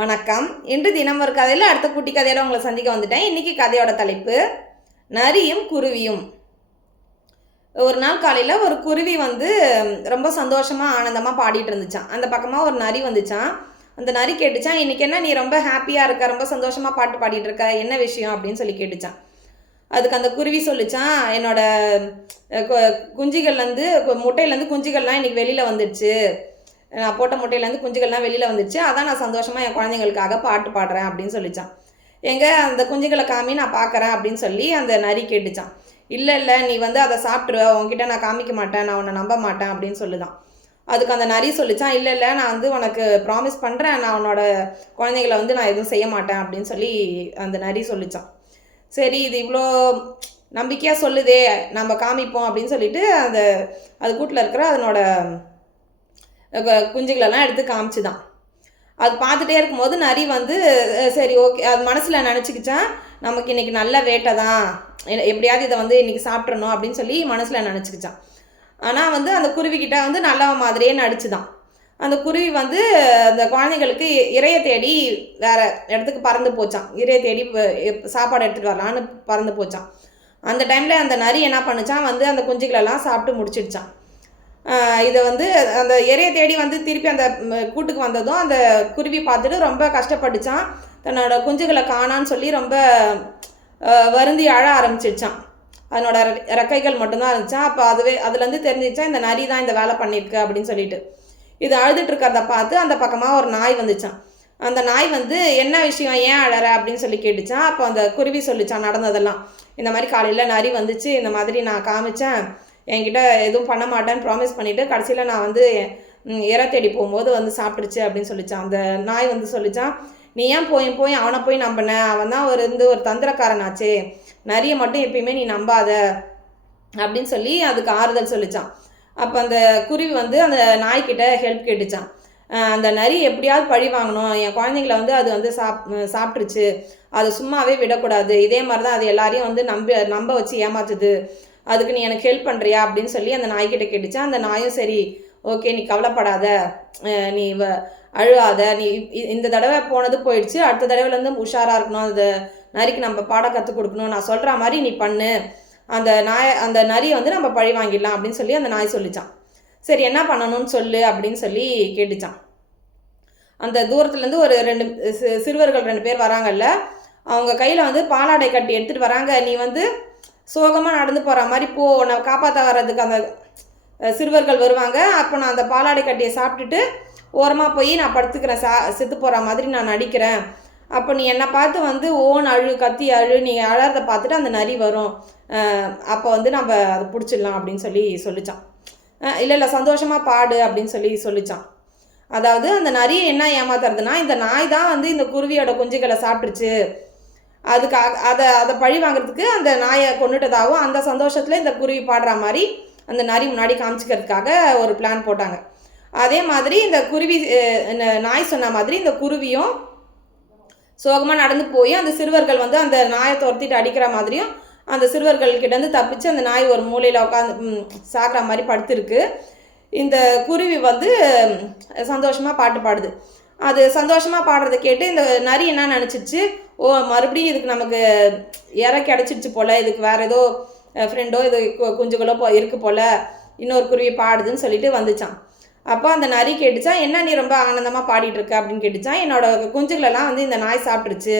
வணக்கம். இன்று தினம் ஒரு கதையில் அடுத்த குட்டி கதையோட உங்களை சந்திக்க வந்துட்டேன். இன்னைக்கு கதையோட தலைப்பு நரியும் குருவியும். ஒரு நாள் காலையில் ஒரு குருவி வந்து ரொம்ப சந்தோஷமாக ஆனந்தமாக பாடிட்டு இருந்துச்சான். அந்த பக்கமாக ஒரு நரி வந்துச்சான். அந்த நரி கேட்டுச்சான், இன்னைக்கு என்ன நீ ரொம்ப ஹாப்பியாக இருக்க, ரொம்ப சந்தோஷமாக பாட்டு பாடிட்டு இருக்க, என்ன விஷயம் அப்படின்னு சொல்லி கேட்டுச்சான். அதுக்கு அந்த குருவி சொல்லிச்சான், என்னோட குஞ்சுகள்லேருந்து முட்டையிலேருந்து குஞ்சுகள்லாம் இன்னைக்கு வெளியில் வந்துடுச்சு. நான் போட்ட முட்டையிலேருந்து குஞ்சுகள்லாம் வெளியில் வந்துடுச்சு. அதான் நான் சந்தோஷமாக என் குழந்தைங்களுக்காக பாட்டு பாடுறேன் அப்படின்னு சொல்லிச்சான். எங்கே அந்த குஞ்சுகளை காமி நான் பார்க்குறேன் அப்படின்னு சொல்லி அந்த நரி கேட்டுச்சான். இல்லை இல்லை, நீ வந்து அதை சாப்பிட்ருவ, உன்கிட்ட நான் காமிக்க மாட்டேன், நான் உன்னை நம்ப மாட்டேன் அப்படின்னு சொல்லுதான். அதுக்கு அந்த நரி சொல்லிச்சான், இல்லை இல்லை, நான் வந்து உனக்கு ப்ராமிஸ் பண்ணுறேன், நான் உன்னோட குழந்தைகளை வந்து நான் எதுவும் செய்ய மாட்டேன் அப்படின்னு சொல்லி அந்த நரி சொல்லிச்சான். சரி, இது இவ்வளோ நம்பிக்கையாக சொல்லுதே, நம்ம காமிப்போம் அப்படின்னு சொல்லிட்டு அது கூட்டில் இருக்கிற அதனோட குஞ்சுகளெல்லாம் எடுத்து காமிச்சுதான். அது பார்த்துட்டே இருக்கும்போது நரி வந்து சரி ஓகே, அது மனசில் நினச்சிக்கிச்சான், நமக்கு இன்றைக்கி நல்ல வேட்டை தான், எப்படியாவது இதை வந்து இன்றைக்கி சாப்பிட்றணும் அப்படின்னு சொல்லி மனசில் நினச்சிக்கிச்சான். ஆனால் வந்து அந்த குருவிக்கிட்ட வந்து நல்ல மாதிரியே நடிச்சுதான். அந்த குருவி வந்து அந்த குழந்தைங்களுக்கு இரையை தேடி வேறு இடத்துக்கு பறந்து போச்சான். இரையை தேடி சாப்பாடு எடுத்துகிட்டு வரலான்னு பறந்து போச்சான். அந்த டைமில் அந்த நரி என்ன பண்ணுச்சான், வந்து அந்த குஞ்சுகளெல்லாம் சாப்பிட்டு முடிச்சிடுச்சான். இதை வந்து அந்த இரையை தேடி வந்து திருப்பி அந்த கூட்டுக்கு வந்ததும் அந்த குருவி பார்த்துட்டு ரொம்ப கஷ்டப்பட்டுச்சான். தன்னோட குஞ்சுகளை காணான்னு சொல்லி ரொம்ப வருந்தி அழ ஆரம்பிச்சிடுச்சான். அதனோட ரெக்கைகள் மட்டும்தான் இருந்துச்சான். அப்போ அதுலேருந்து தெரிஞ்சிச்சான், இந்த நரி தான் இந்த வேலை பண்ணியிருக்கு அப்படின்னு சொல்லிட்டு. இது அழுதுட்டு இருக்கிறத பார்த்து அந்த பக்கமாக ஒரு நாய் வந்துச்சான். அந்த நாய் வந்து என்ன விஷயம், ஏன் அழற அப்படின்னு சொல்லி கேட்டுச்சான். அப்போ அந்த குருவி சொல்லிச்சான் நடந்ததெல்லாம். இந்த மாதிரி காலையில் நரி வந்துச்சு, இந்த மாதிரி நான் காமிச்சேன், என்கிட்ட எதுவும் பண்ண மாட்டேன்னு ப்ராமிஸ் பண்ணிவிட்டு கடைசியில் நான் வந்து இரை தேடி போகும்போது வந்து சாப்பிட்டுருச்சு அப்படின்னு சொல்லிச்சான். அந்த நாய் வந்து சொல்லிச்சான், நீ ஏன் போய் அவனை போய் நம்பின, அவன் தான் ஒரு தந்திரக்காரனாச்சே, நரியை மட்டும் எப்பயுமே நீ நம்பாத அப்படின்னு சொல்லி அதுக்கு ஆறுதல் சொல்லிச்சான். அப்போ அந்த குருவி வந்து அந்த நாய்கிட்ட ஹெல்ப் கேட்டுச்சான். அந்த நரி எப்படியாவது பழி வாங்கணும், என் குழந்தைங்கள வந்து அது வந்து சாப்பிட்ருச்சு, அது சும்மாவே விடக்கூடாது, இதே மாதிரி தான் அது எல்லாரையும் வந்து நம்ப வச்சு ஏமாத்துது, அதுக்கு நீ எனக்கு ஹெல்ப் பண்ணுறியா அப்படின்னு சொல்லி அந்த நாய்கிட்ட கேட்டுச்சான். அந்த நாயும் சரி ஓகே, நீ கவலைப்படாத, நீ அழுவாத, நீ இந்த தடவை போனது போயிடுச்சு, அடுத்த தடவைலேருந்து உஷாராக இருக்கணும், அந்த நரிக்கு நம்ம பாடம் கற்றுக் கொடுக்கணும், நான் சொல்கிற மாதிரி நீ பண்ணு, அந்த நரியை வந்து நம்ம பழி வாங்கிடலாம் அப்படின்னு சொல்லி அந்த நாய் சொல்லிச்சான். சரி என்ன பண்ணணும்னு சொல்லு அப்படின்னு சொல்லி கேட்டுச்சான். அந்த தூரத்துலேருந்து ஒரு சிறுவர்கள் 2 பேர் வராங்கல்ல, அவங்க கையில் வந்து பாலாடை கட்டி எடுத்துகிட்டு வராங்க. நீ வந்து சோகமாக நடந்து போகிற மாதிரி போ, உன்னை காப்பாற்ற வர்றதுக்கு அந்த சிறுவர்கள் வருவாங்க. அப்போ நான் அந்த பாலாடை கட்டியை சாப்பிட்டுட்டு ஓரமாக போய் நான் படுத்துக்கிறேன், செத்து போகிற மாதிரி நான் நடிக்கிறேன். அப்போ நீ என்னை பார்த்து வந்து ஓன் அழு, கத்தி அழு, நீ அழறதை பார்த்துட்டு அந்த நரி வரும், அப்போ வந்து நம்ம அதை பிடிச்சிடலாம் அப்படின்னு சொல்லி சொல்லிச்சான். இல்லை இல்லை, சந்தோஷமாக பாடு அப்படின்னு சொல்லி சொல்லிச்சான். அதாவது அந்த நரியை என்ன ஏமாத்துறதுனா, இந்த நாய் தான் வந்து இந்த குருவியோட குஞ்சுகளை சாப்பிட்டுருச்சு, அதுக்கு அதை பழி வாங்குறதுக்கு அந்த நாயை கொண்டுட்டதாகவும் அந்த சந்தோஷத்தில் இந்த குருவி பாடுற மாதிரி அந்த நரி முன்னாடி காமிச்சிக்கிறதுக்காக ஒரு பிளான் போட்டாங்க. அதே மாதிரி இந்த குருவி நாய் சொன்ன மாதிரி இந்த குருவியும் சோகமாக நடந்து போய் அந்த சிறுவர்கள் வந்து அந்த நாயை துரத்திட்டு அடிக்கிற மாதிரியும் அந்த சிறுவர்கள்கிட்டேருந்து தப்பிச்சு அந்த நாய் ஒரு மூலையில் உட்காந்து சாகிற மாதிரி படுத்துருக்கு. இந்த குருவி வந்து சந்தோஷமாக பாட்டு பாடுது. அது சந்தோஷமாக பாடுறதை கேட்டு இந்த நரி என்ன நினச்சிச்சு, ஓ மறுபடியும் இதுக்கு நமக்கு இறை கிடச்சிடுச்சு போல், இதுக்கு வேறு ஏதோ ஃப்ரெண்டோ இது குஞ்சுகளோ இருக்கு போல், இன்னொரு குருவி பாடுதுன்னு சொல்லிட்டு வந்துச்சான். அப்போ அந்த நரி கேட்டுச்சான், என்ன நீ ரொம்ப ஆனந்தமாக பாடிட்டுருக்க அப்படின்னு கேட்டுச்சான். என்னோட குஞ்சுகளெல்லாம் வந்து இந்த நாய் சாப்பிட்ருச்சு,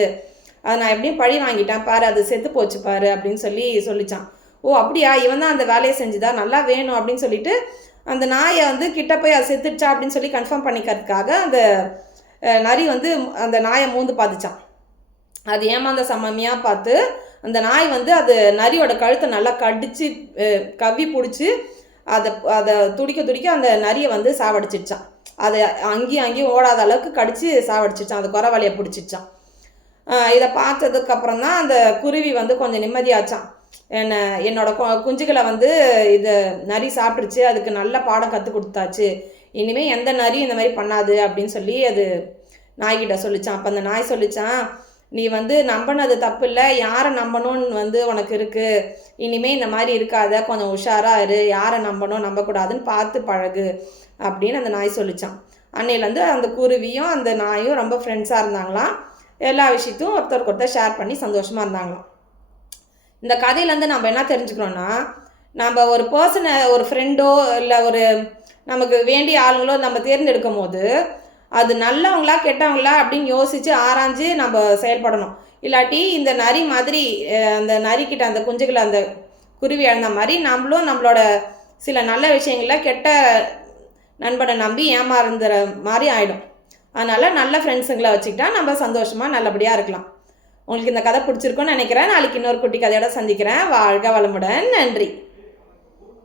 அதை நான் எப்படியும் பழி வாங்கிட்டேன் பாரு, அது செத்து போச்சு பாரு அப்படின்னு சொல்லி சொல்லிச்சான். ஓ அப்படியா, இவன் தான் அந்த வேலையை செஞ்சுதா, நல்லா வேணும் அப்படின்னு சொல்லிட்டு அந்த நாயை வந்து கிட்ட போய் அது செத்துடுச்சா அப்படின்னு சொல்லி கன்ஃபார்ம் பண்ணிக்கிறதுக்காக அந்த நரி வந்து அந்த நாயை மூந்து பார்த்துச்சான். அது ஏமாந்த சமமையாக பார்த்து அந்த நாய் வந்து அது நரியோட கழுத்தை நல்லா கடிச்சு கவ்வி பிடிச்சி அதை துடிக்க அந்த நரியை வந்து சாவடிச்சிடுச்சான். அதை அங்கேயும் ஓடாத அளவுக்கு கடிச்சு சாவடிச்சிடுச்சான், அந்த குறவழியை பிடிச்சிச்சான். இதை பார்த்ததுக்கப்புறம் தான் அந்த குருவி வந்து கொஞ்சம் நிம்மதியாச்சான். என்னோட குஞ்சுகளை வந்து இதை நரி சாப்பிட்ருச்சு, அதுக்கு நல்ல பாடம் கற்றுக் கொடுத்தாச்சு, இனிமேல் எந்த நரியும் இந்த மாதிரி பண்ணாது அப்படின்னு சொல்லி அது நாய்கிட்ட சொல்லிச்சான். அப்போ அந்த நாய் சொல்லிச்சான், நீ வந்து நம்பினது தப்பு இல்லை, யாரை நம்பணும்னு வந்து உனக்கு இருக்குது, இனிமேல் இந்த மாதிரி இருக்காத, கொஞ்சம் உஷாராக இரு, யாரை நம்பணும் நம்பக்கூடாதுன்னு பார்த்து பழகு அப்படின்னு அந்த நாய் சொல்லிச்சான். அன்னையிலேருந்து அந்த குருவியும் அந்த நாயும் ரொம்ப ஃப்ரெண்ட்ஸாக இருந்தாங்களாம். எல்லா விஷயத்தையும் ஒருத்தருக்கு ஒருத்தர் ஷேர் பண்ணி சந்தோஷமாக இருந்தாங்களாம். இந்த கதையிலேருந்து நம்ம என்ன தெரிஞ்சுக்கிறோன்னா, நம்ம ஒரு பர்சனை ஒரு ஃப்ரெண்டோ இல்லை ஒரு நமக்கு வேண்டிய ஆளுங்களோ நம்ம தேர்ந்தெடுக்கும் போது அது நல்லவங்களா கெட்டவங்களா அப்படின்னு யோசித்து ஆராய்ஞ்சு நம்ம செயல்படணும். இல்லாட்டி இந்த நரி மாதிரி அந்த நரிக்கிட்ட அந்த குஞ்சுகளை அந்த குருவி இழந்த மாதிரி நம்மளும் நம்மளோட சில நல்ல விஷயங்களில் கெட்ட நண்பனை நம்பி ஏமாறுந்துற மாதிரி ஆகிடும். அதனால் நல்ல ஃப்ரெண்ட்ஸுங்களை வச்சுக்கிட்டா நம்ம சந்தோஷமாக நல்லபடியாக இருக்கலாம். உங்களுக்கு இந்த கதை பிடிச்சிருக்குன்னு நினைக்கிறேன். நாளைக்கு இன்னொரு குட்டி கதையோட சந்திக்கிறேன். வாழ்க வளமுடன். நன்றி.